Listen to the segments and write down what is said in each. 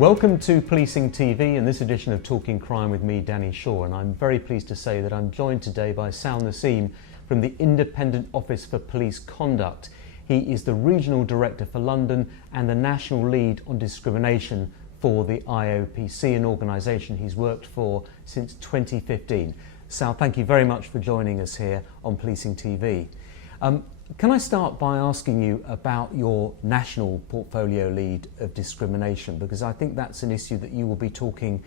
Welcome to Policing TV and this edition of Talking Crime with me, Danny Shaw, and I'm very pleased to say that I'm joined today by Sal Naseem from the Independent Office for Police Conduct. He is the Regional Director for London and the National Lead on Discrimination for the IOPC, an organisation he's worked for since 2015. Sal, thank you very much for joining us here on Policing TV. Can I start by asking you about your national portfolio lead of discrimination? Because I think that's an issue that you will be talking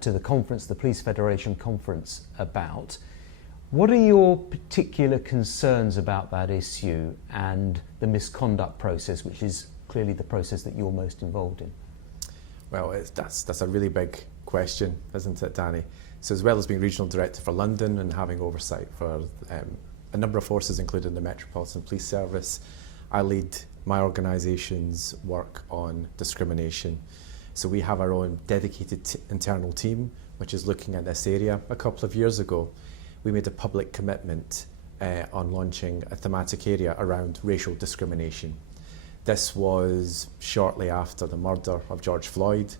to the conference, the Police Federation conference, about. What are your particular concerns about that issue and the misconduct process, which is clearly the process that you're most involved in? Well, that's a really big question, isn't it, Danny? So as well as being Regional Director for London and having oversight for a number of forces, including the Metropolitan Police Service, I lead my organisation's work on discrimination. So we have our own dedicated internal team, which is looking at this area. A couple of years ago, we made a public commitment on launching a thematic area around racial discrimination. This was shortly after the murder of George Floyd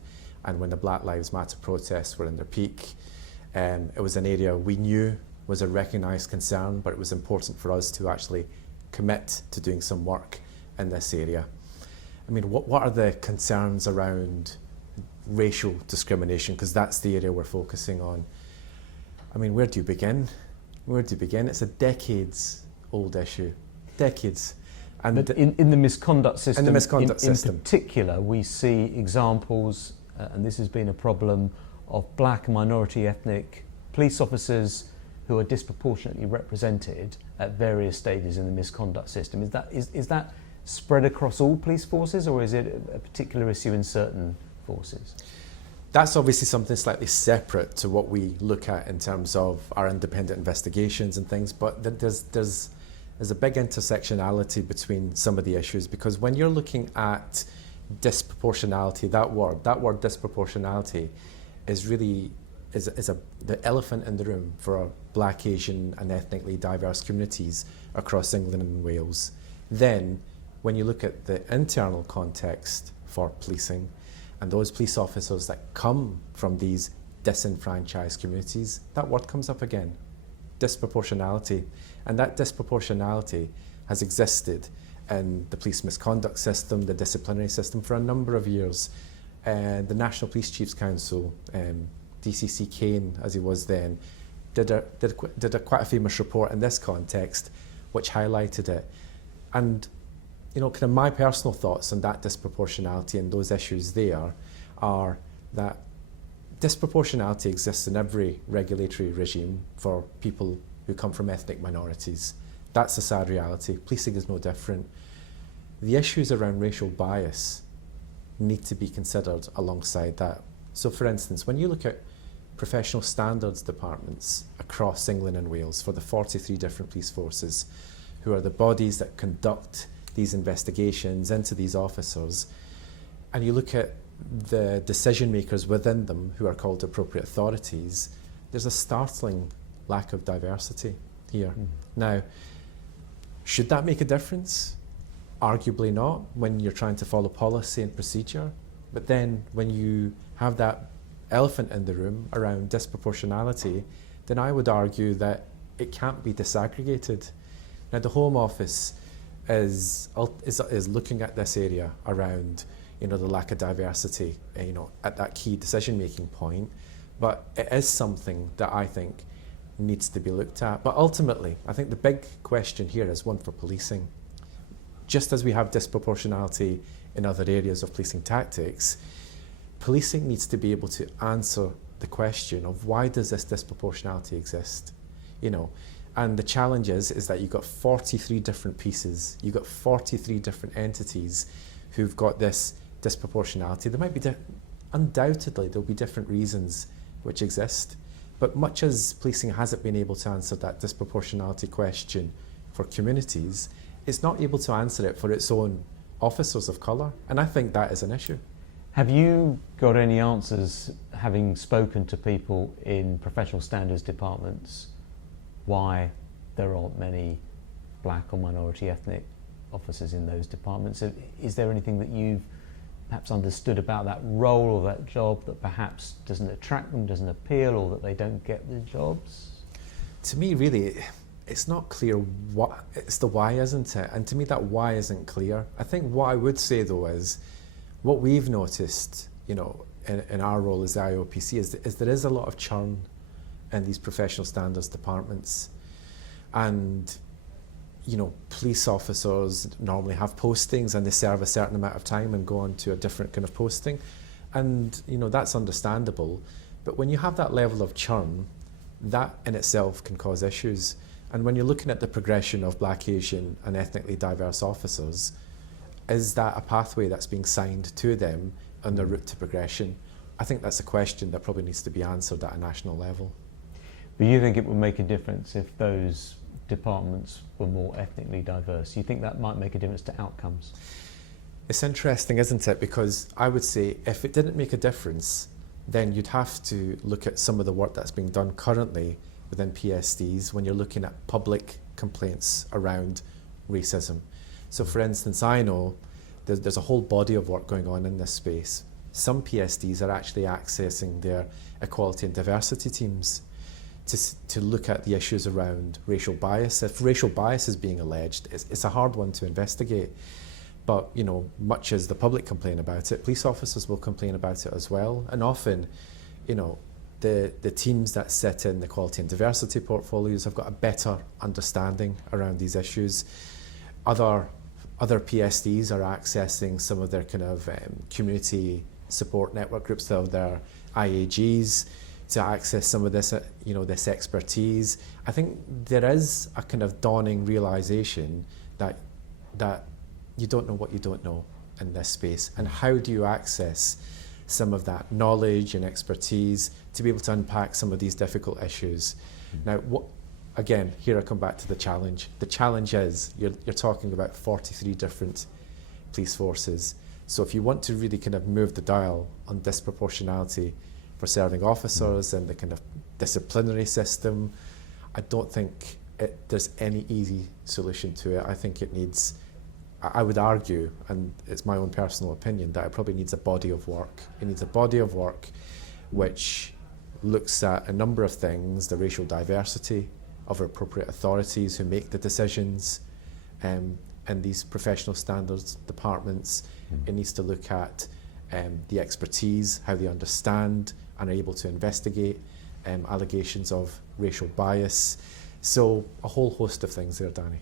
and when the Black Lives Matter protests were in their peak. It was an area we knew was a recognised concern, but it was important for us to actually commit to doing some work in this area. I mean, what are the concerns around racial discrimination? Because that's the area we're focusing on. I mean, where do you begin? Where do you begin? It's a decades-old issue. Decades. And but in the misconduct system, in particular, we see examples, and this has been a problem, of black and minority ethnic police officers who are disproportionately represented at various stages in the misconduct system. Is that spread across all police forces, or is it a particular issue in certain forces? That's obviously something slightly separate to what we look at in terms of our independent investigations and things, but there's a big intersectionality between some of the issues, because when you're looking at disproportionality, that word disproportionality is really the elephant in the room for Black, Asian and ethnically diverse communities across England and Wales. Then, when you look at the internal context for policing and those police officers that come from these disenfranchised communities, that word comes up again, disproportionality. And that disproportionality has existed in the police misconduct system, the disciplinary system, for a number of years. The National Police Chiefs Council, DCC Kane, as he was then, did a quite a famous report in this context, which highlighted it. And you know, kind of my personal thoughts on that disproportionality and those issues there are that disproportionality exists in every regulatory regime for people who come from ethnic minorities. That's a sad reality. Policing is no different. The issues around racial bias need to be considered alongside that. So for instance, when you look at professional standards departments across England and Wales for the 43 different police forces, who are the bodies that conduct these investigations into these officers, and you look at the decision makers within them who are called appropriate authorities, there's a startling lack of diversity here. Now, should that make a difference? Arguably not, when you're trying to follow policy and procedure. But then when you have that elephant in the room around disproportionality, then I would argue that it can't be disaggregated. Now, the Home Office is looking at this area around, you know, the lack of diversity, you know, at that key decision-making point. But it is something that I think needs to be looked at. But ultimately, I think the big question here is one for policing. Just as we have disproportionality in other areas of policing tactics, policing needs to be able to answer the question of why does this disproportionality exist? You know, and the challenge is that you've got 43 different pieces, you've got 43 different entities who've got this disproportionality. There might be, undoubtedly, there'll be different reasons which exist, but much as policing hasn't been able to answer that disproportionality question for communities, it's not able to answer it for its own officers of colour, and I think that is an issue. Have you got any answers, having spoken to people in professional standards departments, why there aren't many black or minority ethnic officers in those departments? Is there anything that you've perhaps understood about that role or that job that perhaps doesn't attract them, doesn't appeal, or that they don't get the jobs? To me, really, it's not clear what, it's the why, isn't it? And to me, that why isn't clear. I think what I would say, though, is what we've noticed, in our role as the IOPC is there is a lot of churn in these professional standards departments. And, police officers normally have postings and they serve a certain amount of time and go on to a different kind of posting. And, that's understandable. But when you have that level of churn, that in itself can cause issues. And when you're looking at the progression of Black, Asian and ethnically diverse officers, is that a pathway that's being signed to them on their route to progression? I think that's a question that probably needs to be answered at a national level. But you think it would make a difference if those departments were more ethnically diverse? You think that might make a difference to outcomes? It's interesting, isn't it? Because I would say if it didn't make a difference, then you'd have to look at some of the work that's being done currently within PSDs when you're looking at public complaints around racism. So for instance, I know there's a whole body of work going on in this space. Some PSDs are actually accessing their equality and diversity teams to look at the issues around racial bias. If racial bias is being alleged, it's a hard one to investigate. But, much as the public complain about it, police officers will complain about it as well. And often, the teams that sit in the equality and diversity portfolios have got a better understanding around these issues. Other PSDs are accessing some of their kind of community support network groups, their IAGs, to access some of this, this expertise. I think there is a kind of dawning realization that you don't know what you don't know in this space, and how do you access some of that knowledge and expertise to be able to unpack some of these difficult issues. Now, again, here I come back to the challenge. The challenge is you're talking about 43 different police forces. So if you want to really kind of move the dial on disproportionality for serving officers and the kind of disciplinary system, I don't think there's any easy solution to it. I think it needs, I would argue, and it's my own personal opinion, that it probably needs a body of work. It needs a body of work which looks at a number of things: the racial diversity of appropriate authorities who make the decisions in these professional standards departments. It needs to look at the expertise, how they understand and are able to investigate allegations of racial bias. So a whole host of things there, Danny.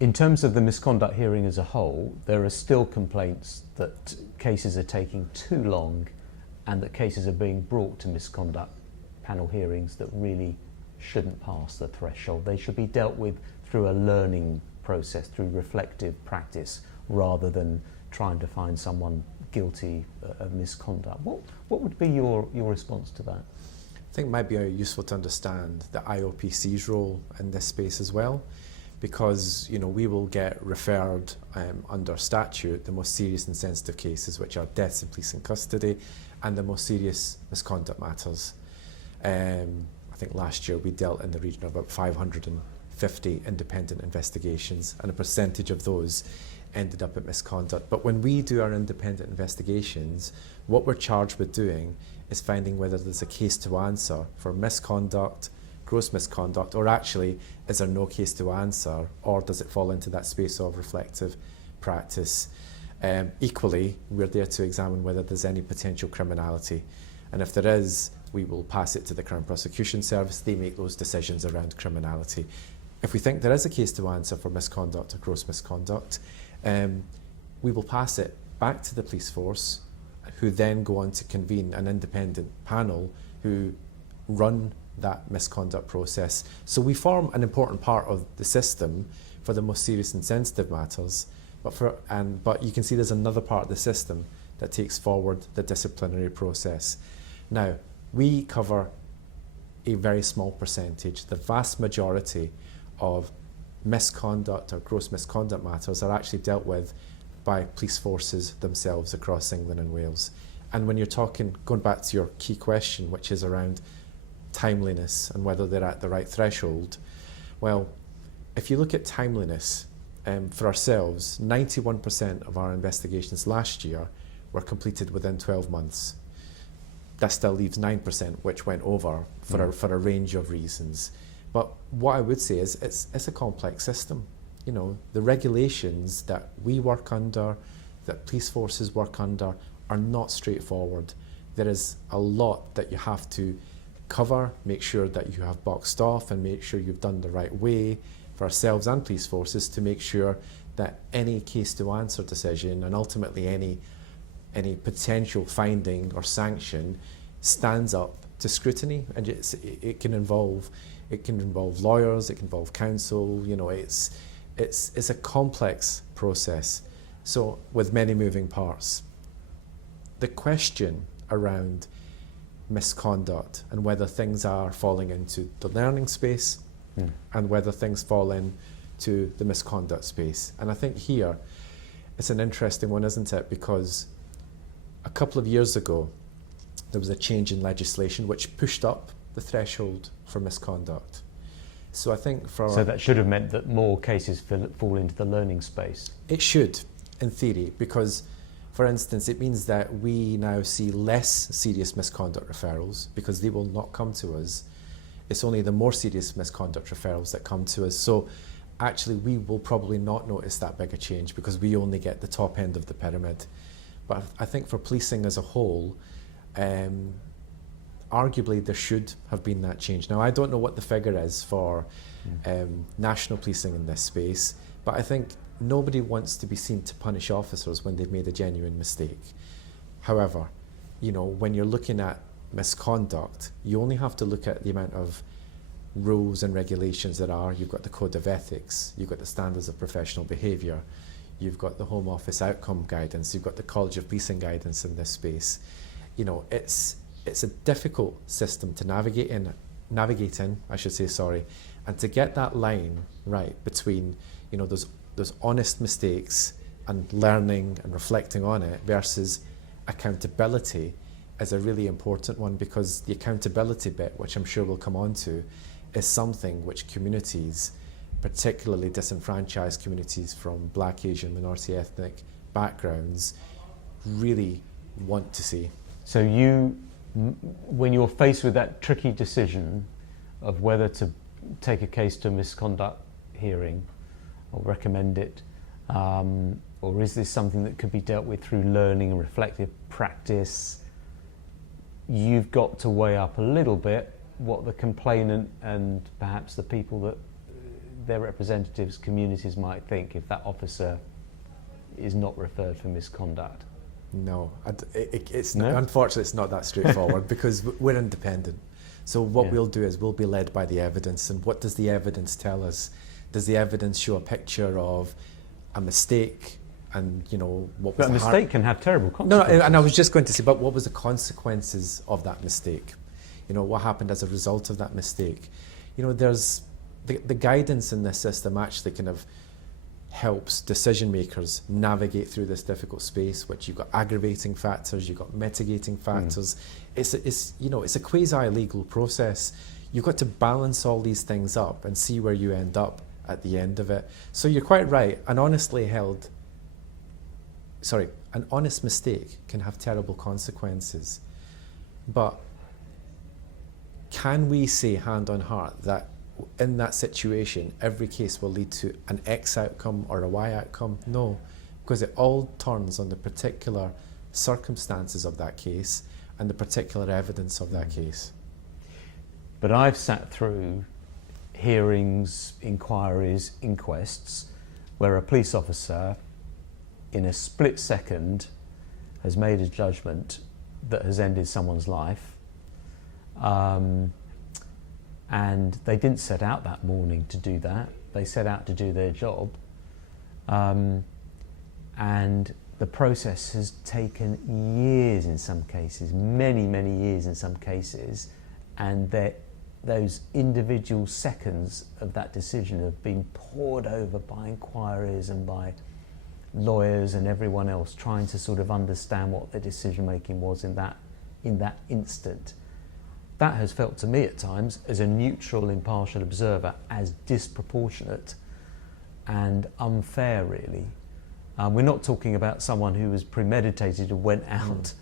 In terms of the misconduct hearing as a whole, there are still complaints that cases are taking too long and that cases are being brought to misconduct panel hearings that really shouldn't pass the threshold. They should be dealt with through a learning process, through reflective practice, rather than trying to find someone guilty of misconduct. What would be your response to that? I think it might be useful to understand the IOPC's role in this space as well, because we will get referred under statute the most serious and sensitive cases, which are deaths in police in custody and the most serious misconduct matters. I think last year we dealt in the region of about 550 independent investigations, and a percentage of those ended up at misconduct. But when we do our independent investigations, what we're charged with doing is finding whether there's a case to answer for misconduct, gross misconduct, or actually is there no case to answer, or does it fall into that space of reflective practice. Equally, we're there to examine whether there's any potential criminality, and if there is, we will pass it to the Crown Prosecution Service. They make those decisions around criminality. If we think there is a case to answer for misconduct or gross misconduct, we will pass it back to the police force, who then go on to convene an independent panel who run that misconduct process. So we form an important part of the system for the most serious and sensitive matters, but you can see there's another part of the system that takes forward the disciplinary process. Now, we cover a very small percentage. The vast majority of misconduct or gross misconduct matters are actually dealt with by police forces themselves across England and Wales. And when you're talking, going back to your key question, which is around timeliness and whether they're at the right threshold, well, if you look at timeliness, for ourselves, 91% of our investigations last year were completed within 12 months. That still leaves 9% which went over for a range of reasons. But what I would say is it's a complex system. You know, the regulations that we work under, that police forces work under, are not straightforward. There is a lot that you have to cover, make sure that you have boxed off and make sure you've done the right way for ourselves and police forces to make sure that any case to answer decision and ultimately any potential finding or sanction stands up to scrutiny. And it can involve lawyers, it can involve counsel. You know, it's a complex process, so with many moving parts. The question around misconduct and whether things are falling into the learning space and whether things fall into the misconduct space. And I think here it's an interesting one, isn't it? Because a couple of years ago there was a change in legislation which pushed up the threshold for misconduct. So I think So that should have meant that more cases fall into the learning space. It should, in theory, because, for instance, it means that we now see less serious misconduct referrals because they will not come to us. It's only the more serious misconduct referrals that come to us. So actually we will probably not notice that big a change because we only get the top end of the pyramid. But I think for policing as a whole, arguably there should have been that change. Now, I don't know what the figure is for national policing in this space, but I think nobody wants to be seen to punish officers when they've made a genuine mistake. However, you know, when you're looking at misconduct, you only have to look at the amount of rules and regulations there are. You've got the Code of Ethics, you've got the Standards of Professional Behaviour, you've got the Home Office Outcome Guidance, you've got the College of Policing guidance in this space. You know, it's a difficult system to navigate in, and to get that line right between, you know, those honest mistakes and learning and reflecting on it versus accountability is a really important one, because the accountability bit, which I'm sure we'll come on to, is something which communities, particularly disenfranchised communities from Black, Asian, minority ethnic backgrounds, really want to see. So you, when you're faced with that tricky decision of whether to take a case to a misconduct hearing or recommend it, or is this something that could be dealt with through learning and reflective practice, you've got to weigh up a little bit what the complainant and perhaps the people that their representatives, communities might think if that officer is not referred for misconduct. No, unfortunately it's not that straightforward because we're independent. So what we'll do is we'll be led by the evidence. And what does the evidence tell us? Does the evidence show a picture of a mistake? And, you know, what was but a mistake can have terrible consequences. No, and I was just going to say, but what was the consequences of that mistake? You know, what happened as a result of that mistake? You know, there's the guidance in this system actually kind of helps decision makers navigate through this difficult space, which you've got aggravating factors, you've got mitigating factors. It's you know, it's a quasi-legal process. You've got to balance all these things up and see where you end up at the end of it. So you're quite right. An honest mistake can have terrible consequences. But can we say hand on heart that in that situation every case will lead to an X outcome or a Y outcome? No, because it all turns on the particular circumstances of that case and the particular evidence of that case. But I've sat through hearings, inquiries, inquests where a police officer in a split second has made a judgment that has ended someone's life, and they didn't set out that morning to do that. They set out to do their job, and the process has taken years in some cases, many years in some cases, and those individual seconds of that decision have been poured over by inquiries and by lawyers and everyone else trying to sort of understand what their decision making was in that instant. That has felt to me at times, as a neutral, impartial observer, as disproportionate and unfair, really. We're not talking about someone who was premeditated and went out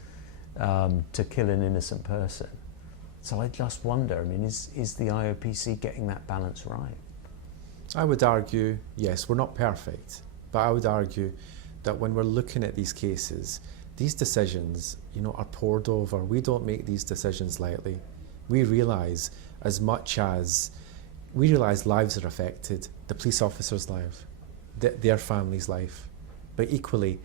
to kill an innocent person. So I just wonder, I mean, is the IOPC getting that balance right? I would argue, yes, we're not perfect, but I would argue that when we're looking at these cases, these decisions, are pored over. We don't make these decisions lightly. We realise lives are affected, the police officer's life, their family's life, but equally,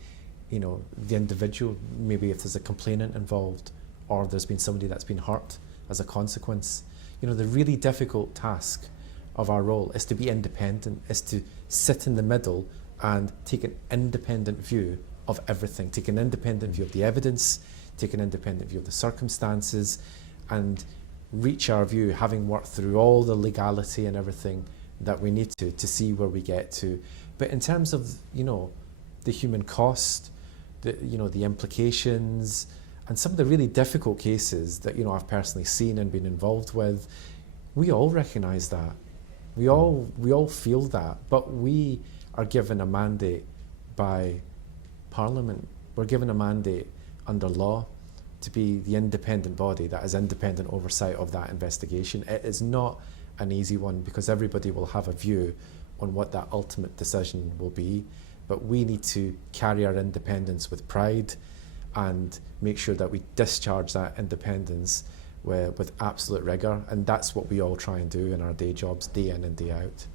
the individual, maybe if there's a complainant involved or there's been somebody that's been hurt as a consequence. The really difficult task of our role is to be independent, is to sit in the middle and take an independent view of everything, take an independent view of the evidence, take an independent view of the circumstances, and reach our view, having worked through all the legality and everything that we need to see where we get to. But in terms of, the human cost, the implications, and some of the really difficult cases that, I've personally seen and been involved with, we all recognise that. We all feel that, but we are given a mandate by Parliament. We're given a mandate under law to be the independent body that has independent oversight of that investigation. It is not an easy one because everybody will have a view on what that ultimate decision will be, but we need to carry our independence with pride and make sure that we discharge that independence with absolute rigour, and that's what we all try and do in our day jobs, day in and day out.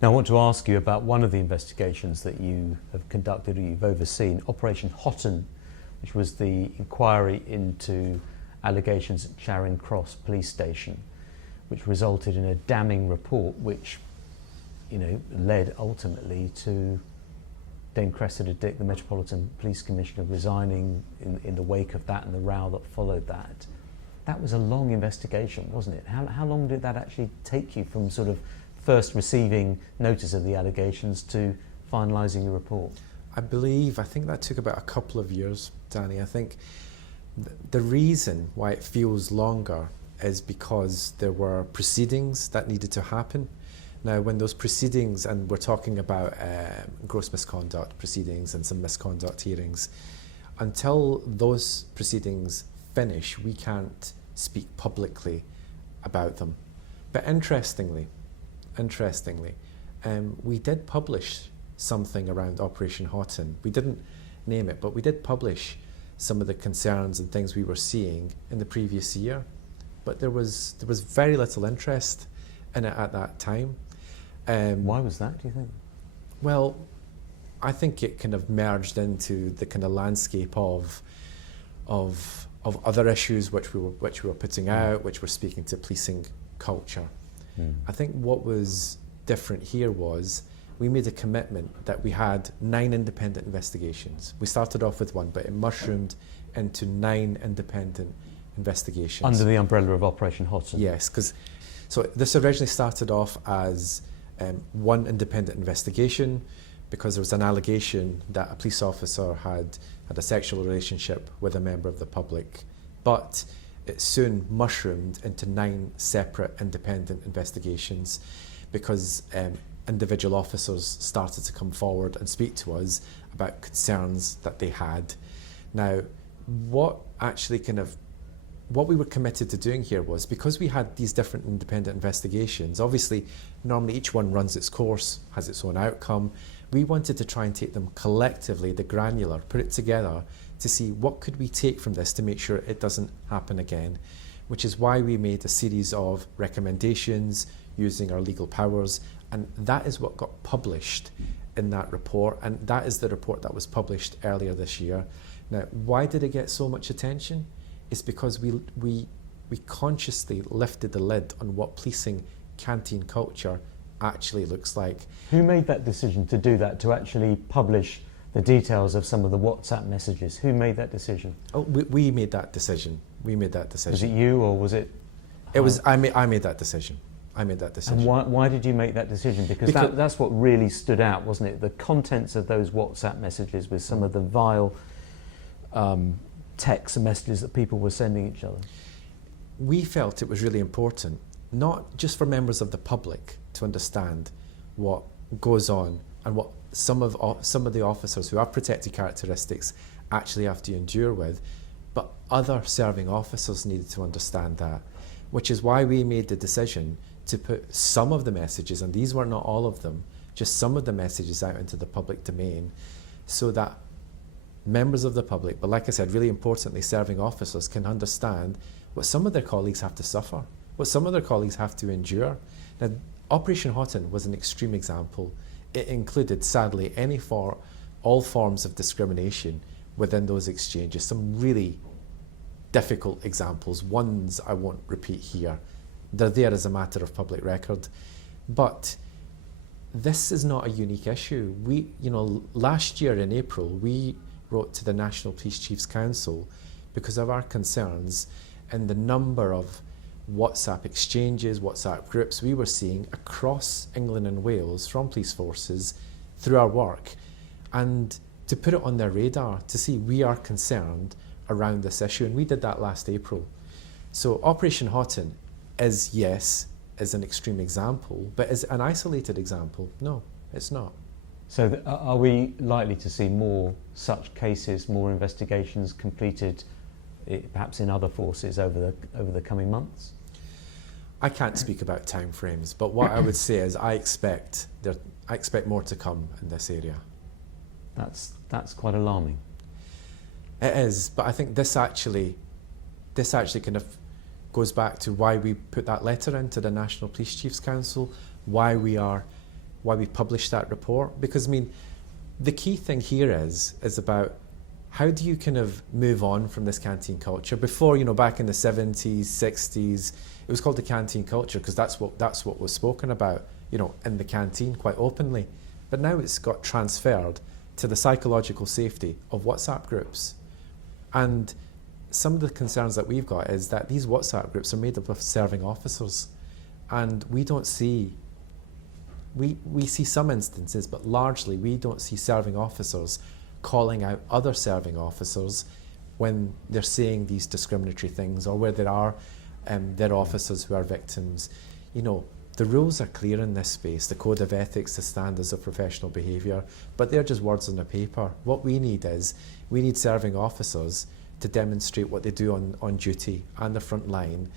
Now I want to ask you about one of the investigations that you have conducted or you've overseen, Operation Hotton, which was the inquiry into allegations at Charing Cross Police Station, which resulted in a damning report which, led ultimately to Dame Cressida Dick, the Metropolitan Police Commissioner, resigning in the wake of that and the row that followed that. That was a long investigation, wasn't it? How long did that actually take you from sort of first receiving notice of the allegations to finalising the report? I think that took about a couple of years, Danny. I think the reason why it feels longer is because there were proceedings that needed to happen. Now, when those proceedings, and we're talking about gross misconduct proceedings and some misconduct hearings, until those proceedings finish, we can't speak publicly about them. But interestingly, we did publish something around Operation Hotton. We didn't name it, but we did publish some of the concerns and things we were seeing in the previous year. But there was very little interest in it at that time. Why was that, do you think? Well, I think it kind of merged into the kind of landscape of other issues which we were putting out, which were speaking to policing culture. I think what was different here was we made a commitment that we had 9 independent investigations. We started off with 1, but it mushroomed into 9 independent investigations. Under the umbrella of Operation Hotton? Yes, so this originally started off as 1 independent investigation because there was an allegation that a police officer had a sexual relationship with a member of the public, but it soon mushroomed into 9 separate independent investigations because individual officers started to come forward and speak to us about concerns that they had. Now, what we were committed to doing here was, because we had these different independent investigations, obviously normally each one runs its course, has its own outcome. We wanted to try and take them collectively, the granular, put it together to see what could we take from this to make sure it doesn't happen again, which is why we made a series of recommendations using our legal powers, and that is what got published in that report, and that is the report that was published earlier this year. Now, why did it get so much attention? It's because we consciously lifted the lid on what policing canteen culture actually looks like. Who made that decision to do that, to actually publish the details of some of the WhatsApp messages? Who made that decision? Oh, we made that decision. Was it you, or was it? It was. I made that decision. And why did you make that decision? Because that's what really stood out, wasn't it? The contents of those WhatsApp messages with some of the vile texts and messages that people were sending each other. We felt it was really important, not just for members of the public to understand what goes on and what some of the officers who have protected characteristics actually have to endure with. But other serving officers needed to understand that, which is why we made the decision to put some of the messages, and these were not all of them, just some of the messages out into the public domain, so that members of the public, but like I said, really importantly, serving officers can understand what some of their colleagues have to suffer, what some of their colleagues have to endure. Now, Operation Hotton was an extreme example. It included, sadly, all forms of discrimination within those exchanges. Some really difficult examples, ones I won't repeat here. They're there as a matter of public record. But this is not a unique issue. Last year in April, we wrote to the National Police Chiefs Council because of our concerns and the number of WhatsApp exchanges, WhatsApp groups we were seeing across England and Wales from police forces through our work, and to put it on their radar, to see we are concerned around this issue, and we did that last April. So Operation Hotton is an extreme example, but is an isolated example? No, it's not. So are we likely to see more such cases, more investigations completed, perhaps in other forces over the coming months? I can't speak about timeframes, but what I would say is I expect more to come in this area. That's quite alarming. It is, but I think this actually kind of goes back to why we put that letter into the National Police Chiefs Council, why we published that report. Because I mean, the key thing here is about how do you kind of move on from this canteen culture? Before, back in the 70s, 60s, it was called the canteen culture because that's what was spoken about, in the canteen quite openly. But now it's got transferred to the psychological safety of WhatsApp groups. And some of the concerns that we've got is that these WhatsApp groups are made up of serving officers, and we see some instances, but largely we don't see serving officers calling out other serving officers when they're saying these discriminatory things, or where there are their officers who are victims. The rules are clear in this space, the code of ethics, the standards of professional behaviour, but they're just words on a paper. What we need serving officers to demonstrate what they do on duty and the front line,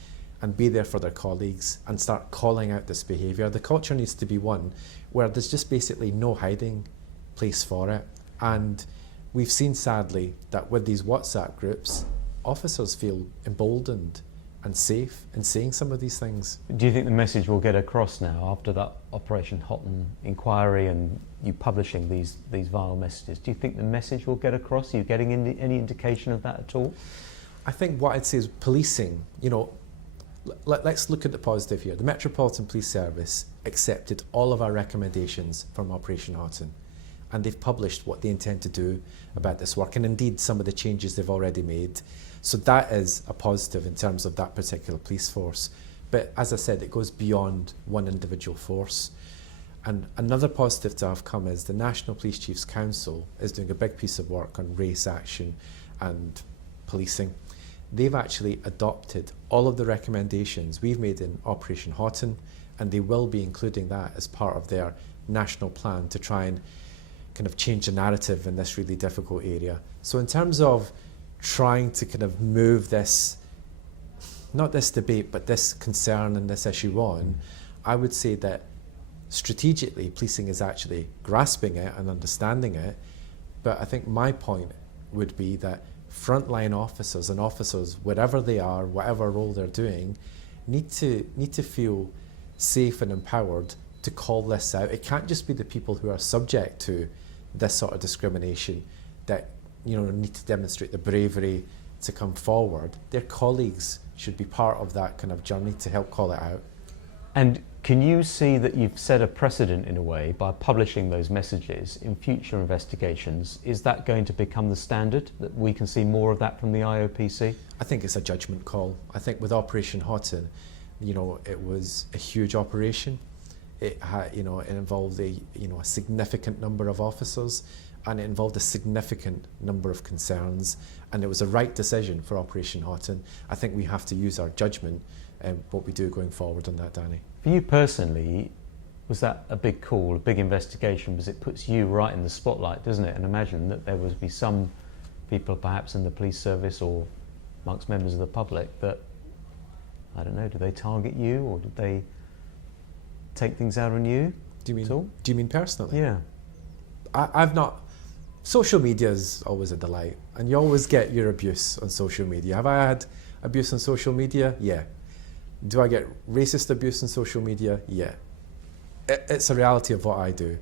and be there for their colleagues and start calling out this behaviour. The culture needs to be one where there's just basically no hiding place for it. And we've seen, sadly, that with these WhatsApp groups, officers feel emboldened and safe in saying some of these things. Do you think the message will get across now after that Operation Hotton inquiry and you publishing these vile messages? Do you think the message will get across? Are you getting any indication of that at all? I think what I'd say is policing, let's look at the positive here. The Metropolitan Police Service accepted all of our recommendations from Operation Hotton, and they've published what they intend to do about this work, and indeed some of the changes they've already made. So that is a positive in terms of that particular police force. But as I said, it goes beyond one individual force. And another positive to have come is the National Police Chiefs Council is doing a big piece of work on race action and policing. They've actually adopted all of the recommendations we've made in Operation Hotton, and they will be including that as part of their national plan to try and kind of change the narrative in this really difficult area. So in terms of trying to kind of move this, not this debate, but this concern and this issue on, I would say that strategically policing is actually grasping it and understanding it. But I think my point would be that frontline officers and officers, wherever they are, whatever role they're doing, need to feel safe and empowered to call this out. It can't just be the people who are subject to this sort of discrimination that need to demonstrate the bravery to come forward. Their colleagues should be part of that kind of journey to help call it out. And can you see that you've set a precedent in a way by publishing those messages in future investigations? Is that going to become the standard, that we can see more of that from the IOPC? I think it's a judgment call. I think with Operation Hotton, it was a huge operation. It had, it involved a significant number of officers, and it involved a significant number of concerns, and it was a right decision for Operation Hotton. I think we have to use our judgment what we do going forward on that, Danny. For you personally, Was that a big call, a big investigation? Because it puts you right in the spotlight, doesn't it? And imagine that there would be some people perhaps in the police service or amongst members of the public that, I don't know, do they target you or did they take things out on you? Do you at all? mean personally? Yeah. I've not. Social media is always a delight, and you always get your abuse on social media. Have I had abuse on social media? Yeah. Do I get racist abuse on social media? Yeah. It's a reality of what I do.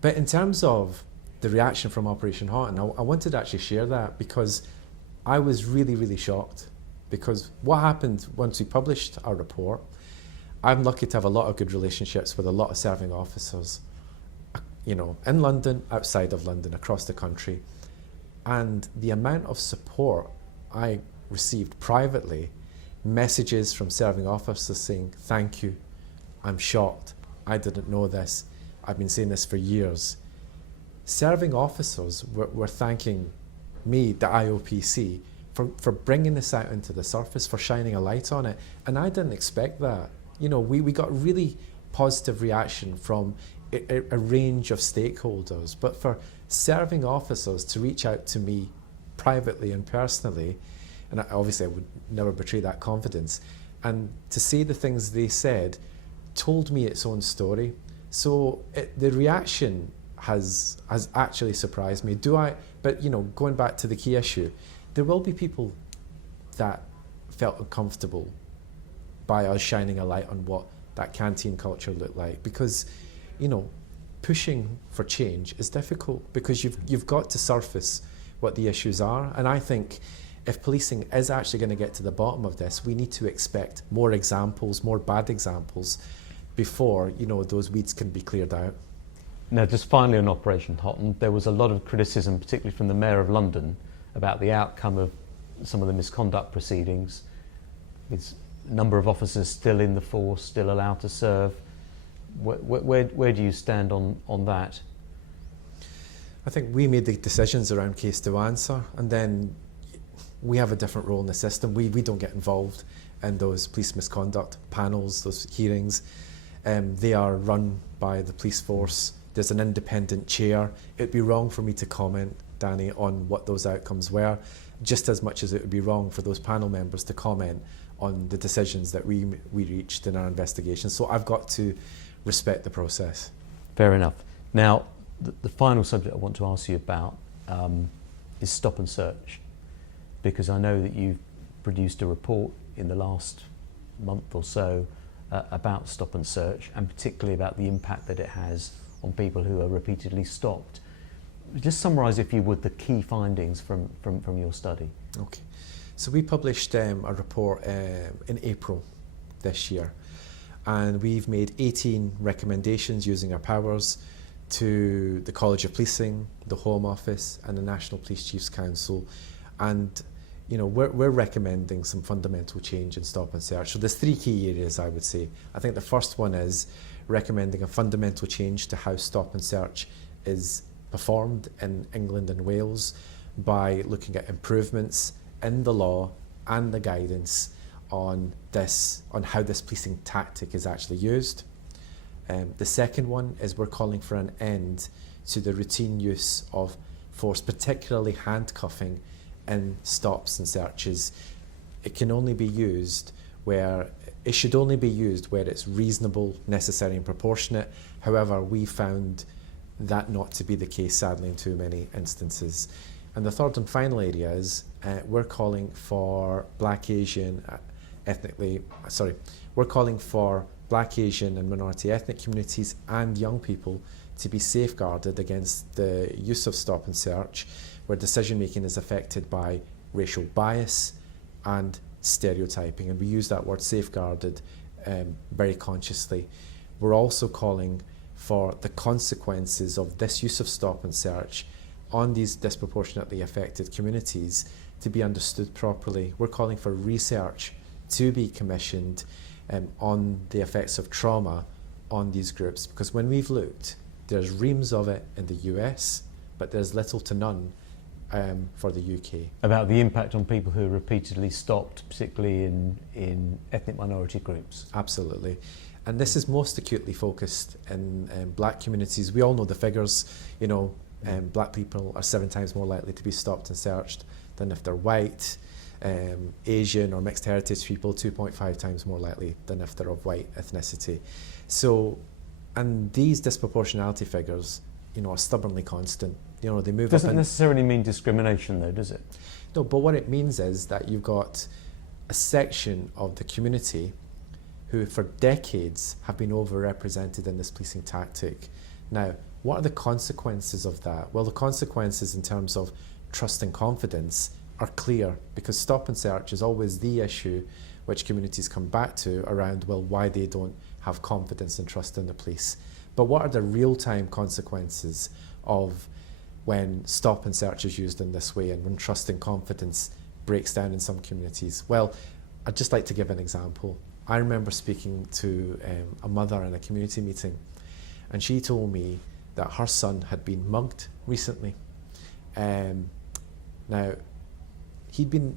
But in terms of the reaction from Operation Hotton, I wanted to actually share that because I was really, really shocked. Because what happened once we published our report, I'm lucky to have a lot of good relationships with a lot of serving officers, you know, in London, outside of London, across the country. And the amount of support I received privately, messages from serving officers saying, thank you, I'm shocked, I didn't know this, I've been saying this for years. Serving officers were thanking me, the IOPC, for bringing this out into the surface, for shining a light on it. And I didn't expect that. You know, we got really positive reaction from a range of stakeholders, but for serving officers to reach out to me privately and personally, and obviously I would never betray that confidence, and to say the things they said told me its own story. So the reaction has actually surprised me. But you know, going back to the key issue, there will be people that felt uncomfortable by us shining a light on what that canteen culture looked like, because, you know, pushing for change is difficult because you've got to surface what the issues are. And I think if policing is actually going to get to the bottom of this, we need to expect more examples, more bad examples, before, you know, those weeds can be cleared out. Now, just finally on Operation Hotton, there was a lot of criticism, particularly from the Mayor of London, about the outcome of some of the misconduct proceedings, with a number of officers still in the force, still allowed to serve. Where do you stand on that? I think we made the decisions around case to answer, and then we have a different role in the system. We don't get involved in those police misconduct panels, those hearings. They are run by the police force. There's an independent chair. It'd be wrong for me to comment, Danny, on what those outcomes were, just as much as it would be wrong for those panel members to comment on the decisions that we reached in our investigation. So I've got to respect the process. Fair enough. Now, the final subject I want to ask you about is stop and search, because I know that you've produced a report in the last month or so about stop and search, and particularly about the impact that it has on people who are repeatedly stopped. Just summarise, if you would, the key findings from your study. Okay. So we published a report in April this year, and we've made 18 recommendations using our powers to the College of Policing, the Home Office and the National Police Chiefs Council. And you know, we're recommending some fundamental change in stop and search. So there's three key areas, I would say. I think the first one is recommending a fundamental change to how stop and search is performed in England and Wales by looking at improvements in the law and the guidance on how this policing tactic is actually used. The second one is we're calling for an end to the routine use of force, particularly handcuffing in stops and searches. It should only be used where it's reasonable, necessary and proportionate. However, we found that not to be the case, sadly, in too many instances. And the third and final area is we're calling for Black, Asian and minority ethnic communities and young people to be safeguarded against the use of stop and search, where decision making is affected by racial bias and stereotyping. And we use that word safeguarded very consciously. We're also calling for the consequences of this use of stop and search on these disproportionately affected communities to be understood properly. We're calling for research to be commissioned on the effects of trauma on these groups, because when we've looked, there's reams of it in the US, but there's little to none for the UK. About the impact on people who are repeatedly stopped, particularly in ethnic minority groups. Absolutely. And this is most acutely focused in black communities. We all know the figures, you know, black people are 7 times more likely to be stopped and searched than if they're white. Asian or mixed heritage people, 2.5 times more likely than if they're of white ethnicity. So, and these disproportionality figures, you know, are stubbornly constant. You know, they move up. Doesn't necessarily mean discrimination though, does it? No, but what it means is that you've got a section of the community who for decades have been overrepresented in this policing tactic. Now, what are the consequences of that? Well, the consequences in terms of trust and confidence are clear, because stop and search is always the issue which communities come back to around, well, why they don't have confidence and trust in the police. But what are the real-time consequences of when stop and search is used in this way and when trust and confidence breaks down in some communities? Well, I'd just like to give an example. I remember speaking to a mother in a community meeting, and she told me that her son had been mugged recently. Now, he'd been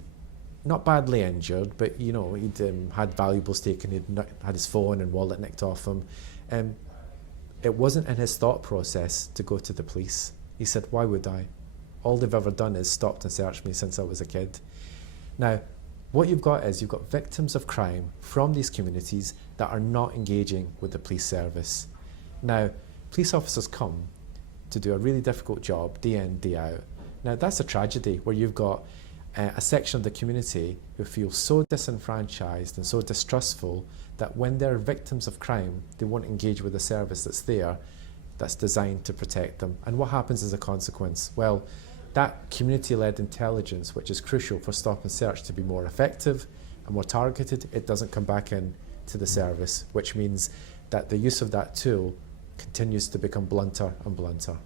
not badly injured, but you know, he'd had valuables taken, he'd had his phone and wallet nicked off him. It wasn't in his thought process to go to the police. He said, why would I? All they've ever done is stopped and searched me since I was a kid. Now, what you've got is you've got victims of crime from these communities that are not engaging with the police service. Now, police officers come to do a really difficult job day in, day out. Now, that's a tragedy where you've got a section of the community who feel so disenfranchised and so distrustful that when they're victims of crime, they won't engage with a service that's there, that's designed to protect them. And what happens as a consequence? Well, that community-led intelligence, which is crucial for stop and search to be more effective and more targeted, it doesn't come back in to the service, which means that the use of that tool continues to become blunter and blunter.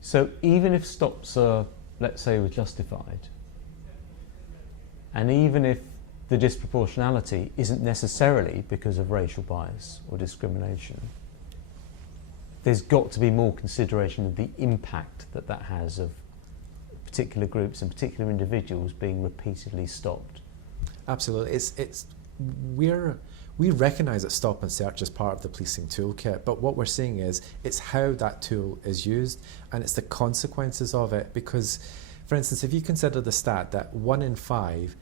So even if stops are, let's say, were justified, and even if the disproportionality isn't necessarily because of racial bias or discrimination, there's got to be more consideration of the impact that that has of particular groups and particular individuals being repeatedly stopped. Absolutely. We recognise that stop and search is part of the policing toolkit, but what we're saying is it's how that tool is used and it's the consequences of it. Because, for instance, if you consider the stat that 1 in 5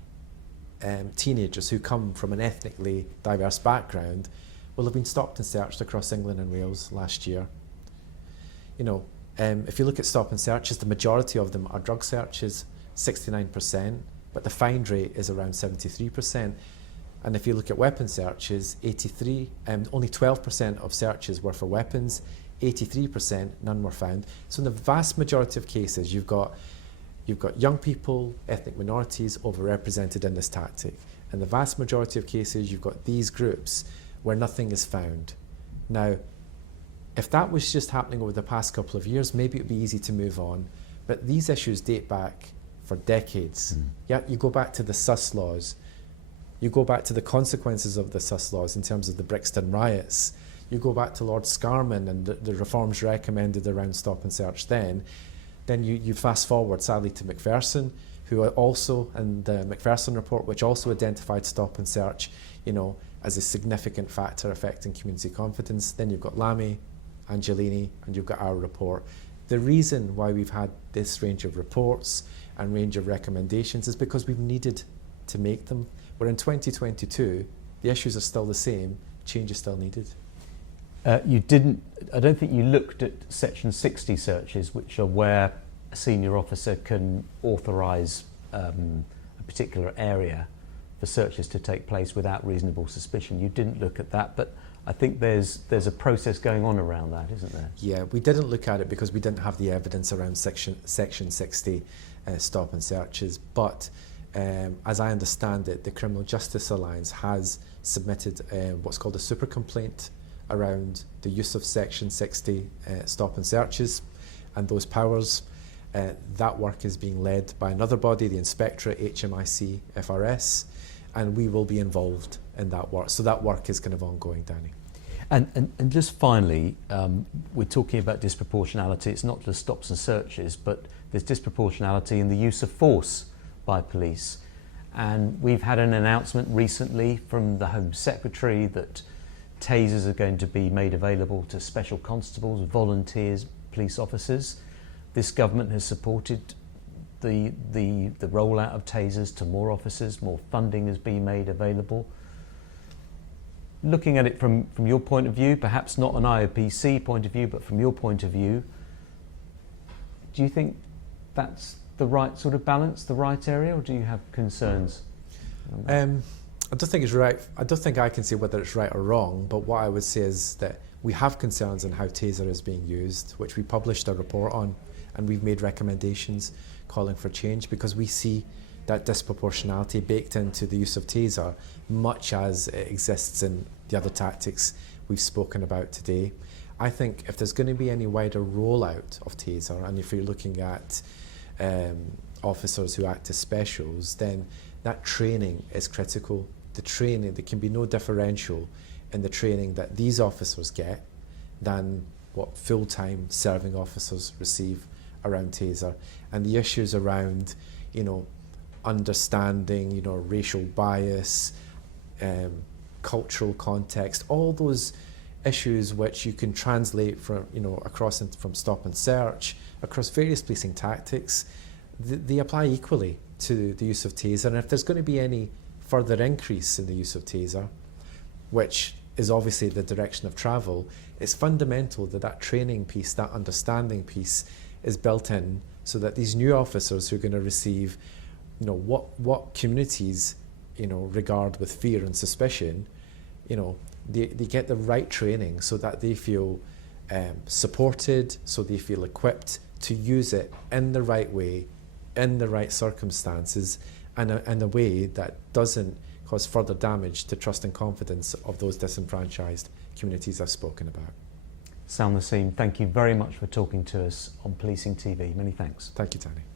teenagers who come from an ethnically diverse background will have been stopped and searched across England and Wales last year. You know, if you look at stop and searches, the majority of them are drug searches, 69%, but the find rate is around 73%. And if you look at weapon searches, only 12% of searches were for weapons, 83% none were found. So in the vast majority of cases, you've got young people, ethnic minorities overrepresented in this tactic. In the vast majority of cases, you've got these groups where nothing is found. Now, if that was just happening over the past couple of years, maybe it would be easy to move on. But these issues date back for decades. Yeah, you go back to the sus laws. You go back to the consequences of the sus laws in terms of the Brixton riots. You go back to Lord Scarman and the reforms recommended around stop and search then. Then you fast forward, sadly, to Macpherson, who also, and the Macpherson report, which also identified stop and search, you know, as a significant factor affecting community confidence. Then you've got Lamy, Angelini, and you've got our report. The reason why we've had this range of reports and range of recommendations is because we've needed to make them. We're in 2022, the issues are still the same, change is still needed. I don't think you looked at Section 60 searches, which are where a senior officer can authorise a particular area for searches to take place without reasonable suspicion. You didn't look at that, but I think there's a process going on around that, isn't there? Yeah, we didn't look at it because we didn't have the evidence around Section 60 stop and searches, but as I understand it, the Criminal Justice Alliance has submitted what's called a super complaint around the use of Section 60 stop and searches and those powers. That work is being led by another body, the Inspectorate HMIC FRS, and we will be involved in that work. So that work is kind of ongoing, Danny. And just finally, we're talking about disproportionality. It's not just stops and searches, but there's disproportionality in the use of force by police. And we've had an announcement recently from the Home Secretary that tasers are going to be made available to special constables, volunteers, police officers. This government has supported the rollout of tasers to more officers, more funding has been made available. Looking at it from your point of view, perhaps not an IOPC point of view, but from your point of view, do you think that's the right sort of balance, the right area, or do you have concerns? I don't think it's right. I don't think I can say whether it's right or wrong, but what I would say is that we have concerns on how taser is being used, which we published a report on, and we've made recommendations calling for change because we see that disproportionality baked into the use of taser, much as it exists in the other tactics we've spoken about today. I think if there's going to be any wider rollout of taser, and if you're looking at officers who act as specials, then that training is critical. The training, there can be no differential in the training that these officers get than what full-time serving officers receive around taser. And the issues around, understanding, racial bias, cultural context, all those issues which you can translate from, across from stop and search, across various policing tactics, they apply equally to the use of taser. And if there's going to be any further increase in the use of taser, which is obviously the direction of travel, it's fundamental that that training piece, that understanding piece is built in so that these new officers who are going to receive what communities regard with fear and suspicion, they get the right training so that they feel supported, so they feel equipped to use it in the right way, in the right circumstances, and in a way that doesn't cause further damage to trust and confidence of those disenfranchised communities I've spoken about. Sal Naseem, thank you very much for talking to us on Policing TV. Many thanks. Thank you, Danny.